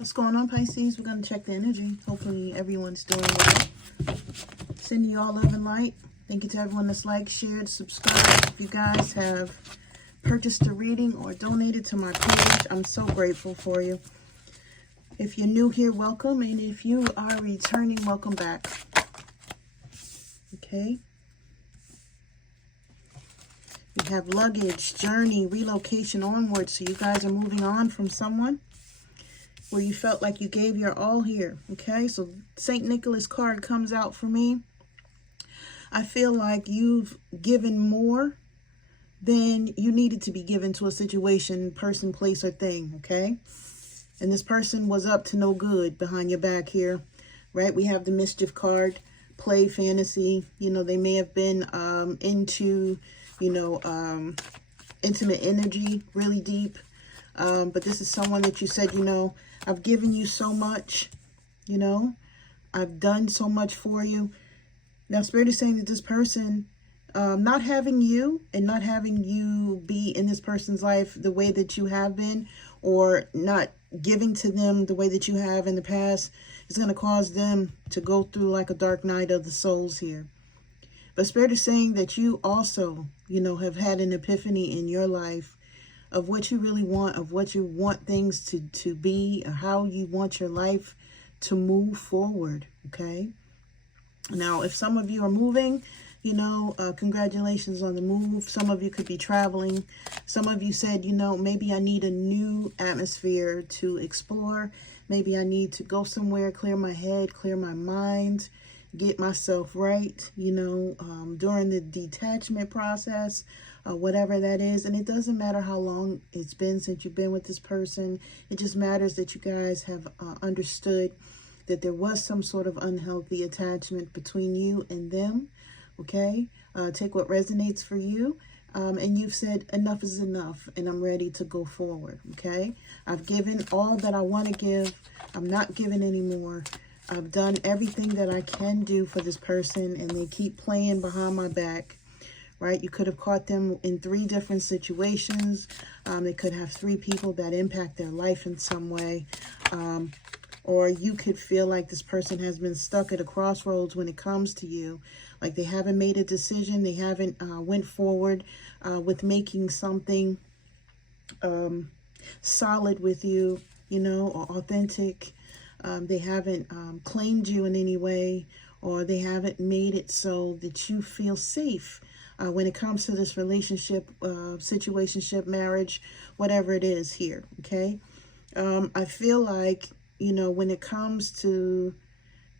What's going on, Pisces? We're going to check the energy. Hopefully everyone's doing well. Sending you all love and light. Thank you to everyone that's liked, shared, subscribed. If you guys have purchased a reading or donated to my page, I'm so grateful for you. If you're new here, welcome. And if you are returning, welcome back. Okay. We have luggage, journey, relocation, onward. So you guys are moving on from someone where you felt like you gave your all here. Okay, so St. Nicholas card comes out for me. I feel like you've given more than you needed to be given to a situation, person, place, or thing. Okay, and this person was up to no good behind your back here, right? We have the mischief card, play, fantasy. You know, they may have been into, intimate energy, really deep. But this is someone that you said, I've given you so much, I've done so much for you. Now, Spirit is saying that this person, not having you and not having you be in this person's life the way that you have been, or not giving to them the way that you have in the past, is going to cause them to go through like a dark night of the souls here. But Spirit is saying that you also, have had an epiphany in your life of what you really want, of what you want things to be, or how you want your life to move forward, okay? Now, if some of you are moving, congratulations on the move. Some of you could be traveling. Some of you said, maybe I need a new atmosphere to explore. Maybe I need to go somewhere, clear my head, clear my mind, get myself right, during the detachment process, whatever that is. And it doesn't matter how long it's been since you've been with this person. It just matters that you guys have understood that there was some sort of unhealthy attachment between you and them. Okay, take what resonates for you. And you've said enough is enough and I'm ready to go forward. Okay, I've given all that I want to give. I'm not giving anymore. I've done everything that I can do for this person, and they keep playing behind my back, right? You could have caught them in 3 different situations. They could have 3 people that impact their life in some way. Or you could feel like this person has been stuck at a crossroads when it comes to you. Like they haven't made a decision. They haven't went forward with making something solid with you, or authentic. They haven't claimed you in any way, or they haven't made it so that you feel safe when it comes to this relationship, situationship, marriage, whatever it is here, okay? I feel like, when it comes to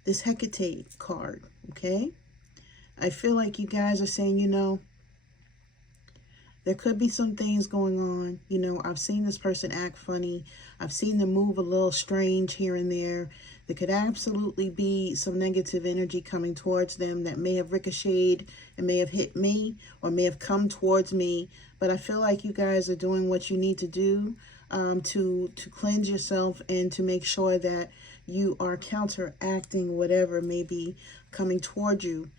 this Hecate card, okay? I feel like you guys are saying, there could be some things going on. I've seen this person act funny. I've seen them move a little strange here and there. There could absolutely be some negative energy coming towards them that may have ricocheted and may have hit me or may have come towards me. But I feel like you guys are doing what you need to do to cleanse yourself and to make sure that you are counteracting whatever may be coming toward you,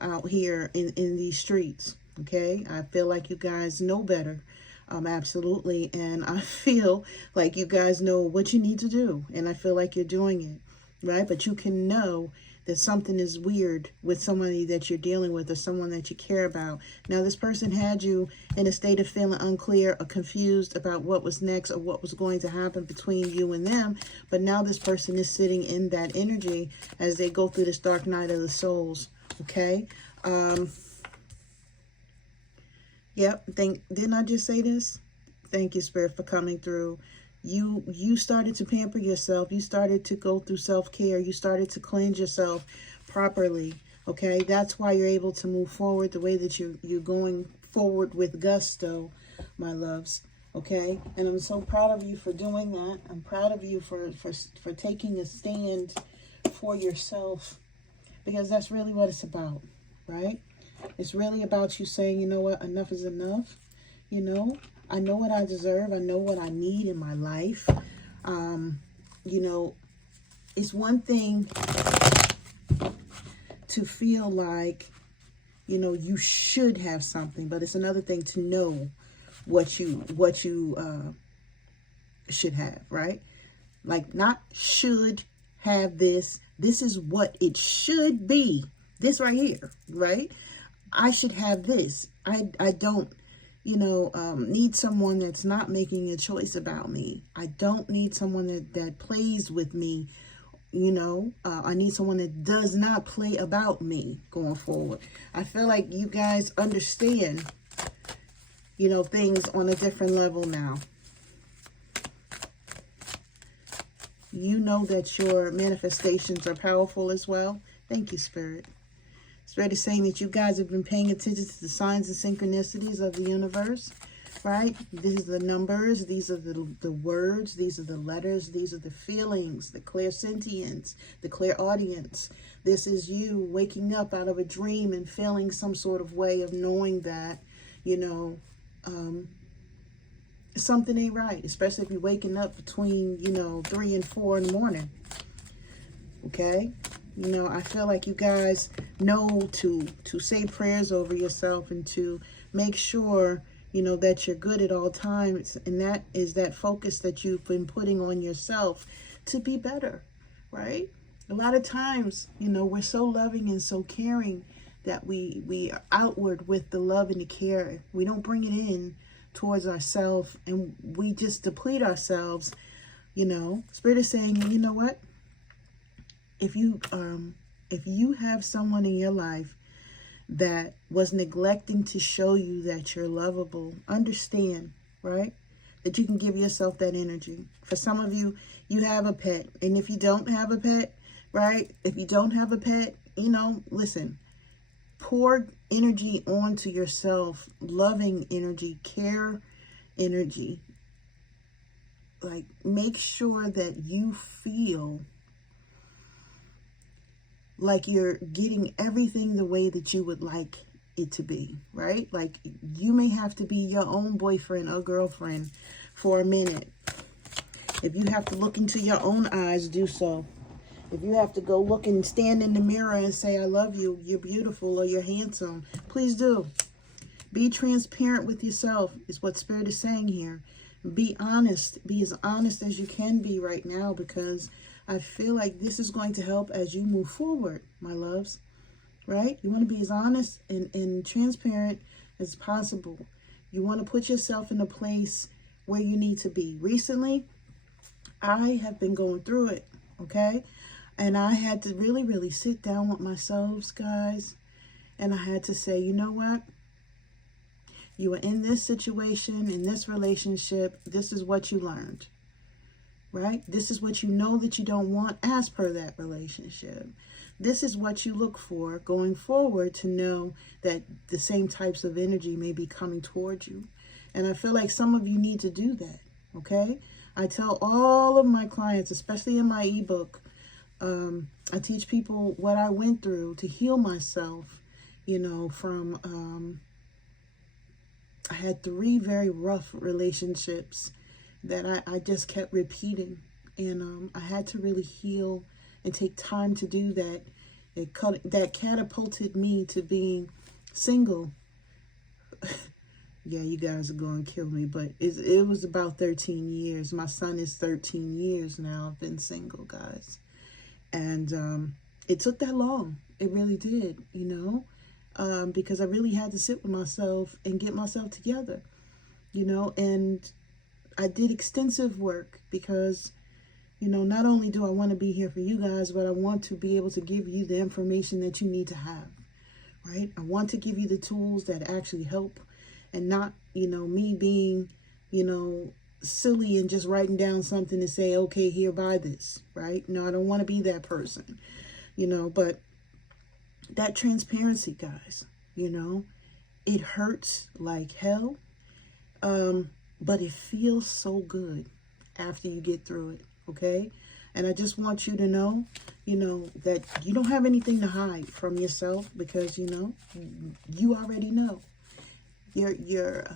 out here in these streets. Okay, I feel like you guys know better, absolutely, and I feel like you guys know what you need to do, and I feel like you're doing it, right? But you can know that something is weird with somebody that you're dealing with or someone that you care about. Now, this person had you in a state of feeling unclear or confused about what was next or what was going to happen between you and them, but now this person is sitting in that energy as they go through this dark night of the souls, okay? Yep, didn't I just say this? Thank you, Spirit, for coming through. You started to pamper yourself. You started to go through self-care. You started to cleanse yourself properly, okay? That's why you're able to move forward the way that you're going forward with gusto, my loves, okay? And I'm so proud of you for doing that. I'm proud of you for taking a stand for yourself, because that's really what it's about, right? It's really about you saying, you know what, enough is enough. I know what I deserve. I know what I need in my life. It's one thing to feel like, you should have something, but it's another thing to know what you should have, right? Like, not should have this. This is what it should be. This right here, right? I should have this. I don't, need someone that's not making a choice about me. I don't need someone that plays with me. I need someone that does not play about me going forward. I feel like you guys understand, things on a different level now. You know that your manifestations are powerful as well. Thank you, Spirit. Spirit is saying that you guys have been paying attention to the signs and synchronicities of the universe, right? These are the numbers. These are the words. These are the letters. These are the feelings, the clairsentience, the clairaudience. This is you waking up out of a dream and feeling some sort of way of knowing that, something ain't right, especially if you're waking up between, 3 and 4 in the morning. Okay? I feel like you guys know to say prayers over yourself and to make sure, that you're good at all times. And that is that focus that you've been putting on yourself to be better, right? A lot of times, we're so loving and so caring that we are outward with the love and the care. We don't bring it in towards ourselves, and we just deplete ourselves. Spirit is saying, you know what? If you have someone in your life that was neglecting to show you that you're lovable, understand, right? That you can give yourself that energy. For some of you, you have a pet. And if you don't have a pet, right? If you don't have a pet, listen, pour energy onto yourself, loving energy, care energy. Like, make sure that you feel like you're getting everything the way that you would like it to be, right? Like, you may have to be your own boyfriend or girlfriend for a minute. If you have to look into your own eyes, do so. If you have to go look and stand in the mirror and say, I love you, you're beautiful, or you're handsome, please do. Be transparent with yourself is what Spirit is saying here. Be honest. Be as honest as you can be right now, because I feel like this is going to help as you move forward, my loves, right? You want to be as honest and transparent as possible. You want to put yourself in a place where you need to be. Recently, I have been going through it, okay? And I had to really, really sit down with myself, guys. And I had to say, you know what? You were in this situation, in this relationship. This is what you learned, right? This is what you know that you don't want as per that relationship. This is what you look for going forward to know that the same types of energy may be coming towards you. And I feel like some of you need to do that, okay? I tell all of my clients, especially in my ebook, I teach people what I went through to heal myself, from, I had 3 very rough relationships that I just kept repeating. And I had to really heal and take time to do that. That catapulted me to being single. Yeah, you guys are going to kill me, but it was about 13 years. My son is 13 years now. I've been single, guys. And it took that long. It really did, because I really had to sit with myself and get myself together, and I did extensive work because, not only do I want to be here for you guys, but I want to be able to give you the information that you need to have, right? I want to give you the tools that actually help, and not, me being, silly and just writing down something to say, okay, here, buy this, right? No, I don't want to be that person, but that transparency, guys, it hurts like hell, but it feels so good after you get through it, okay? And I just want you to know, that you don't have anything to hide from yourself, because, you already know. Your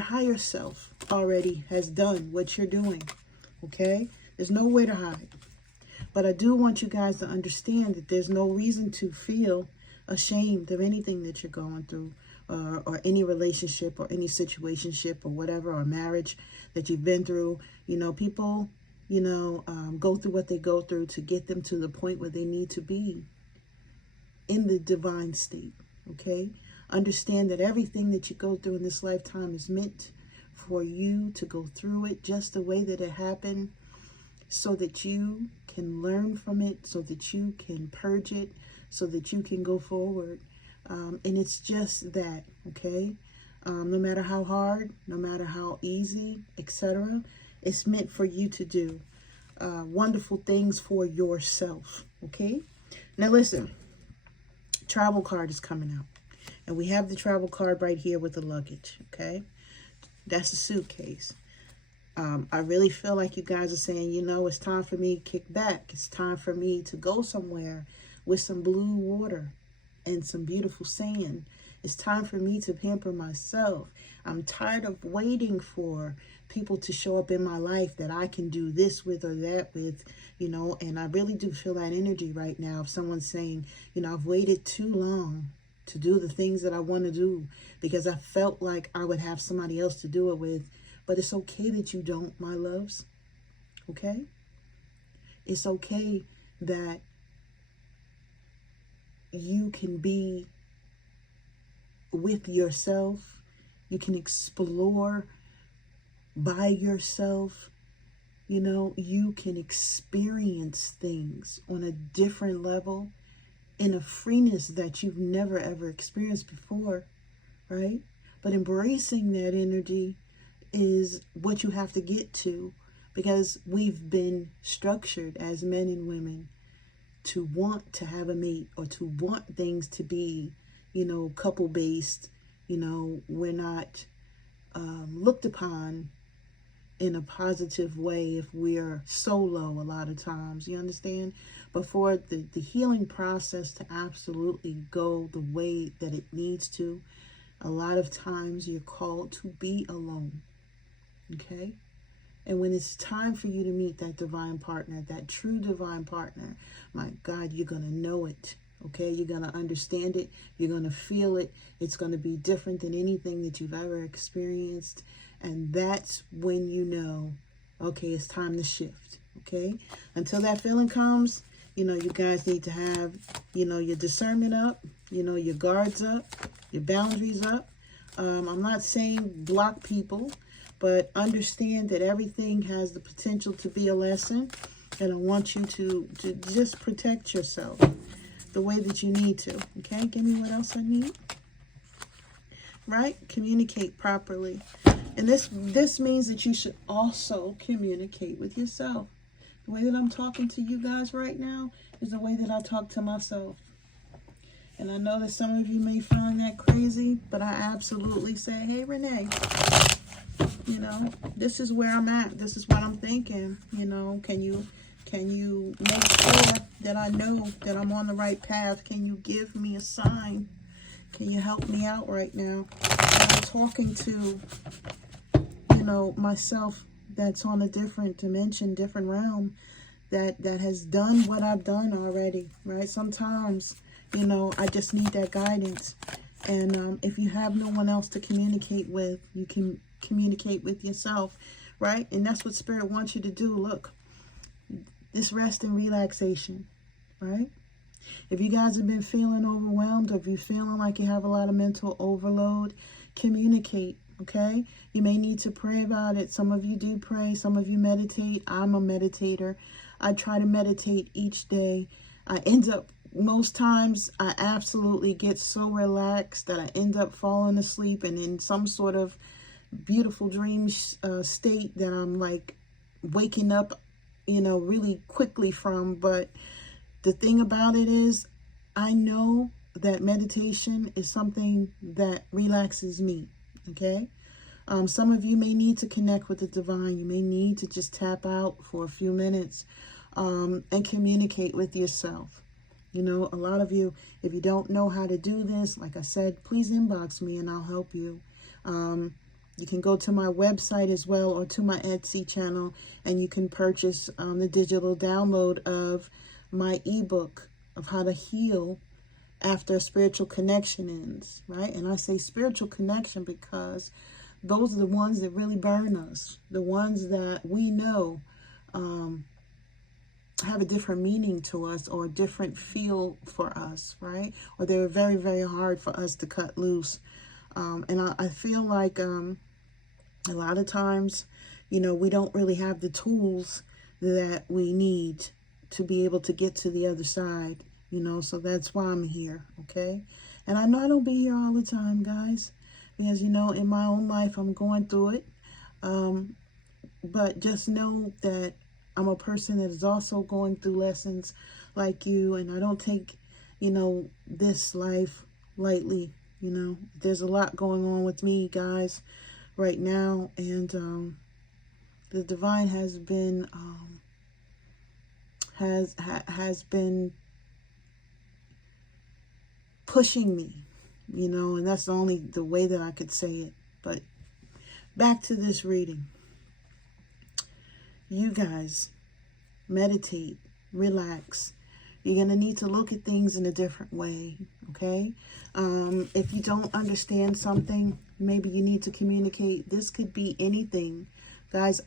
higher self already has done what you're doing, okay? There's nowhere to hide. But I do want you guys to understand that there's no reason to feel ashamed of anything that you're going through, or any relationship or any situationship or whatever, or marriage that you've been through. People you know, go through what they go through to get them to the point where they need to be in the divine state, okay? Understand that everything that you go through in this lifetime is meant for you to go through it just the way that it happened, so that you can learn from it, so that you can purge it, so that you can go forward. And it's just that, okay? No matter how hard, no matter how easy, etc., it's meant for you to do wonderful things for yourself, okay? Now listen, travel card is coming out. And we have the travel card right here with the luggage, okay? That's a suitcase. I really feel like you guys are saying, you know, it's time for me to kick back. It's time for me to go somewhere with some blue water and some beautiful sand. It's time for me to pamper myself. I'm tired of waiting for people to show up in my life that I can do this with or that with, you know, and I really do feel that energy right now. If someone's saying, you know, I've waited too long to do the things that I want to do because I felt like I would have somebody else to do it with. But it's okay that you don't, my loves, okay? It's okay that you can be with yourself. You can explore by yourself. You know, you can experience things on a different level in a freeness that you've never ever experienced before, right? But embracing that energy is what you have to get to, because we've been structured as men and women to want to have a mate or to want things to be, you know, couple based. You know, we're not looked upon in a positive way if we're solo a lot of times, you understand? But for the healing process to absolutely go the way that it needs to, a lot of times you're called to be alone. Okay? And when it's time for you to meet that divine partner, that true divine partner, my God, you're going to know it. Okay? You're going to understand it. You're going to feel it. It's going to be different than anything that you've ever experienced. And that's when you know, okay, it's time to shift. Okay? Until that feeling comes, you know, you guys need to have, you know, your discernment up, you know, your guards up, your boundaries up. I'm not saying block people, but understand that everything has the potential to be a lesson. And I want you to just protect yourself the way that you need to. Okay, give me what else I need. Right? Communicate properly. And this means that you should also communicate with yourself. The way that I'm talking to you guys right now is the way that I talk to myself. And I know that some of you may find that crazy, but I absolutely say, hey, Renee, you know, this is where I'm at. This is what I'm thinking. You know, can you make sure that I know that I'm on the right path? Can you give me a sign? Can you help me out right now? I'm talking to, you know, myself that's on a different dimension, different realm, that has done what I've done already, right? Sometimes, you know, I just need that guidance. And if you have no one else to communicate with, you can communicate with yourself, right? And that's what Spirit wants you to do. Look, this rest and relaxation, right? If you guys have been feeling overwhelmed, or if you're feeling like you have a lot of mental overload, communicate, okay? You may need to pray about it. Some of you do pray. Some of you meditate. I'm a meditator. I try to meditate each day. I end up, most times, I absolutely get so relaxed that I end up falling asleep and in some sort of beautiful dream state that I'm like waking up, you know, really quickly from. But the thing about it is, I know that meditation is something that relaxes me, okay? Some of you may need to connect with the divine. You may need to just tap out for a few minutes and communicate with yourself. You know, a lot of you, if you don't know how to do this, like I said, please inbox me and I'll help you. You can go to my website as well, or to my Etsy channel, and you can purchase the digital download of my ebook of how to heal after a spiritual connection ends, right? And I say spiritual connection because those are the ones that really burn us, the ones that we know have a different meaning to us or a different feel for us, right? Or they were very, very hard for us to cut loose. And I feel like a lot of times, you know, we don't really have the tools that we need to be able to get to the other side, you know, so that's why I'm here, okay? And I know I don't be here all the time, guys, because, you know, in my own life, I'm going through it. But just know that I'm a person that is also going through lessons like you, and I don't take, you know, this life lightly. You know, there's a lot going on with me, guys, right now, and the divine has been has been pushing me, you know, and that's only the way that I could say it. But back to this reading. You guys, meditate, relax. You're going to need to look at things in a different way, okay? If you don't understand something, maybe you need to communicate. This could be anything. Guys,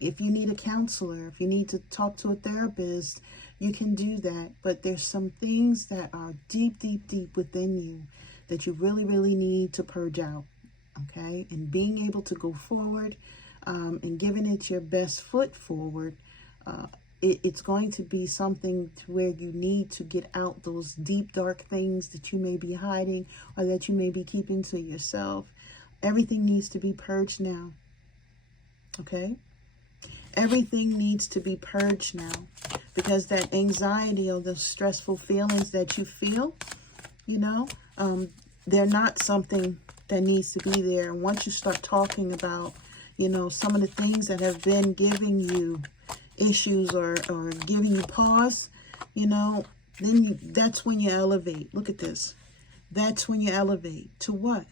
if you need a counselor, if you need to talk to a therapist, you can do that. But there's some things that are deep, deep, deep within you that you really, really need to purge out, okay? And being able to go forward and giving it your best foot forward, it's going to be something to where you need to get out those deep, dark things that you may be hiding or that you may be keeping to yourself. Everything needs to be purged now, okay? Everything needs to be purged now, because that anxiety or the stressful feelings that you feel, you know, they're not something that needs to be there. And once you start talking about, you know, some of the things that have been giving you issues or giving you pause, you know, then that's when you elevate. Look at this. That's when you elevate to what?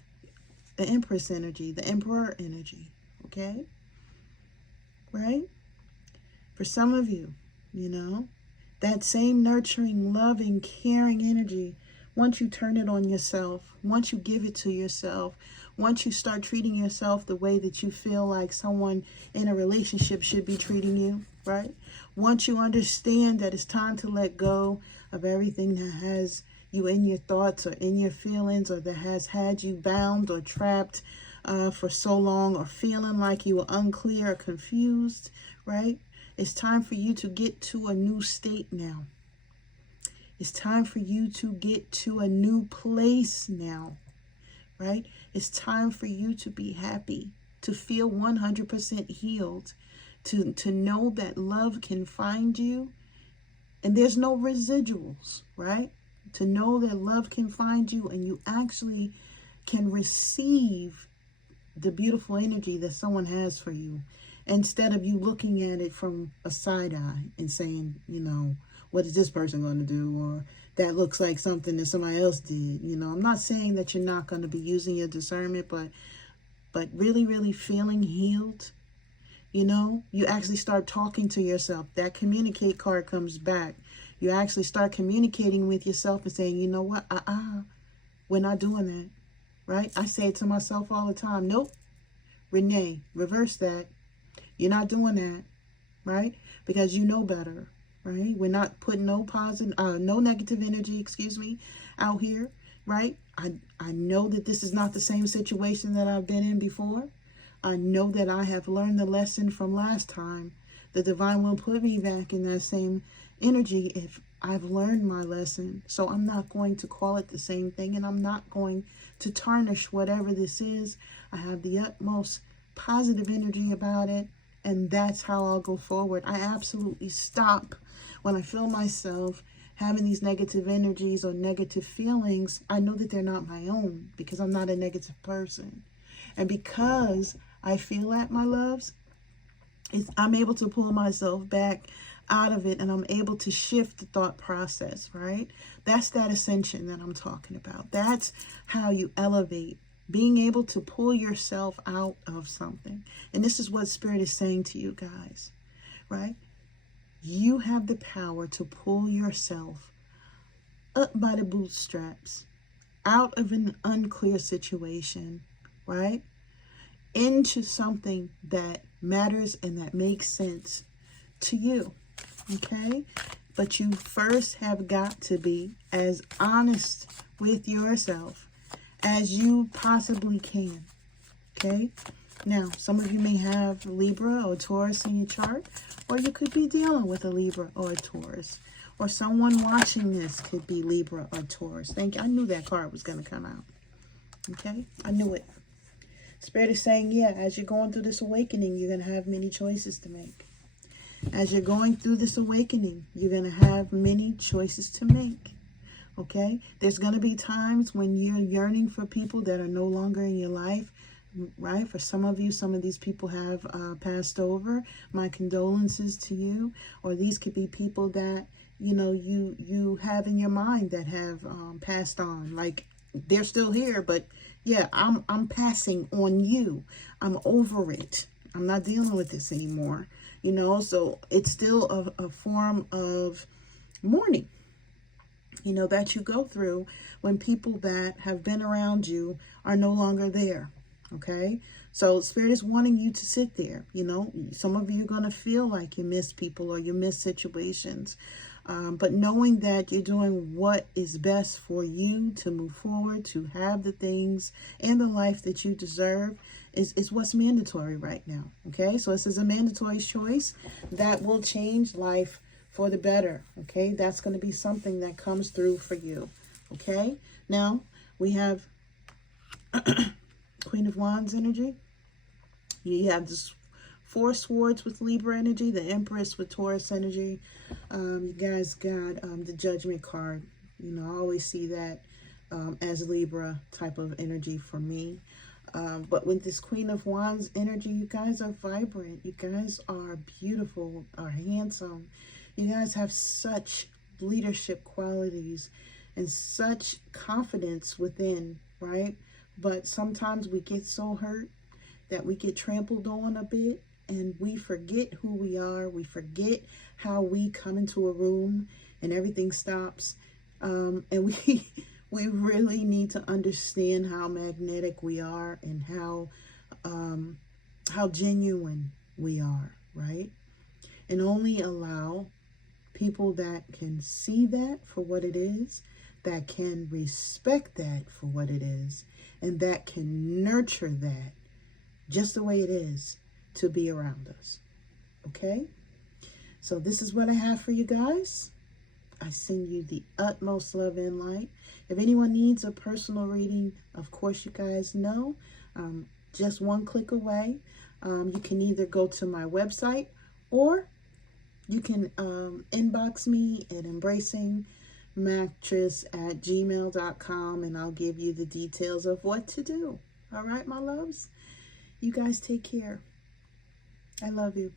The Empress energy, the Emperor energy, okay? Right? For some of you, you know, that same nurturing, loving, caring energy, once you turn it on yourself, once you give it to yourself, once you start treating yourself the way that you feel like someone in a relationship should be treating you, right? Once you understand that it's time to let go of everything that has you in your thoughts or in your feelings, or that has had you bound or trapped for so long, or feeling like you were unclear or confused, right? It's time for you to get to a new state now. It's time for you to get to a new place now, right? It's time for you to be happy, to feel 100% healed, to know that love can find you and there's no residuals, right? To know that love can find you and you actually can receive the beautiful energy that someone has for you, instead of you looking at it from a side eye and saying, you know, what is this person going to do? Or that looks like something that somebody else did. You know, I'm not saying that you're not going to be using your discernment, but really, really feeling healed, you know, you actually start talking to yourself. That communicate card comes back. You actually start communicating with yourself and saying, you know what, we're not doing that, right? I say it to myself all the time. Nope, Renee, reverse that. You're not doing that, right? Because you know better, right? We're not putting no positive, no negative energy, out here, right? I know that this is not the same situation that I've been in before. I know that I have learned the lesson from last time. The divine will put me back in that same energy if I've learned my lesson. So I'm not going to call it the same thing, and I'm not going to tarnish whatever this is. I have the utmost positive energy about it, and that's how I'll go forward. I absolutely stop when I feel myself having these negative energies or negative feelings. I know that they're not my own, because I'm not a negative person. And because I feel that, my loves, I'm able to pull myself back out of it, and I'm able to shift the thought process, right? That's that ascension that I'm talking about. That's how you elevate, being able to pull yourself out of something. And this is what Spirit is saying to you guys, right? You have the power to pull yourself up by the bootstraps, out of an unclear situation, right? Into something that matters and that makes sense to you, okay? But you first have got to be as honest with yourself as you possibly can, okay? Now, some of you may have Libra or Taurus in your chart, or you could be dealing with a Libra or a Taurus, or someone watching this could be Libra or Taurus. Thank you. I knew that card was going to come out, okay? I knew it. Spirit is saying, yeah, as you're going through this awakening, you're going to have many choices to make. As you're going through this awakening, you're going to have many choices to make, okay? There's going to be times when you're yearning for people that are no longer in your life, right? For some of you, some of these people have passed over. My condolences to you. Or these could be people that, you know, you have in your mind that have passed on. Like, they're still here, but yeah, I'm passing on you. I'm over it. I'm not dealing with this anymore. You know, so it's still a form of mourning, you know, that you go through when people that have been around you are no longer there, okay? So Spirit is wanting you to sit there, you know. Some of you are going to feel like you miss people or you miss situations, but knowing that you're doing what is best for you to move forward, to have the things and the life that you deserve, is what's mandatory right now, okay? So this is a mandatory choice that will change life for the better, okay? That's going to be something that comes through for you, okay? Now, we have Queen of Wands energy. You have this Four Swords with Libra energy, the Empress with Taurus energy. You guys got the Judgment card. You know, I always see that as Libra type of energy for me. But with this Queen of Wands energy, you guys are vibrant. You guys are beautiful, are handsome. You guys have such leadership qualities and such confidence within, right? But sometimes we get so hurt that we get trampled on a bit and we forget who we are. We forget how we come into a room and everything stops. And we really need to understand how magnetic we are and how genuine we are, right? And only allow people that can see that for what it is, that can respect that for what it is, and that can nurture that just the way it is to be around us, okay? So this is what I have for you guys. I send you the utmost love and light. If anyone needs a personal reading, of course you guys know, just one click away. You can either go to my website or you can inbox me at embracingmactress@gmail.com and I'll give you the details of what to do. All right, my loves? You guys take care. I love you.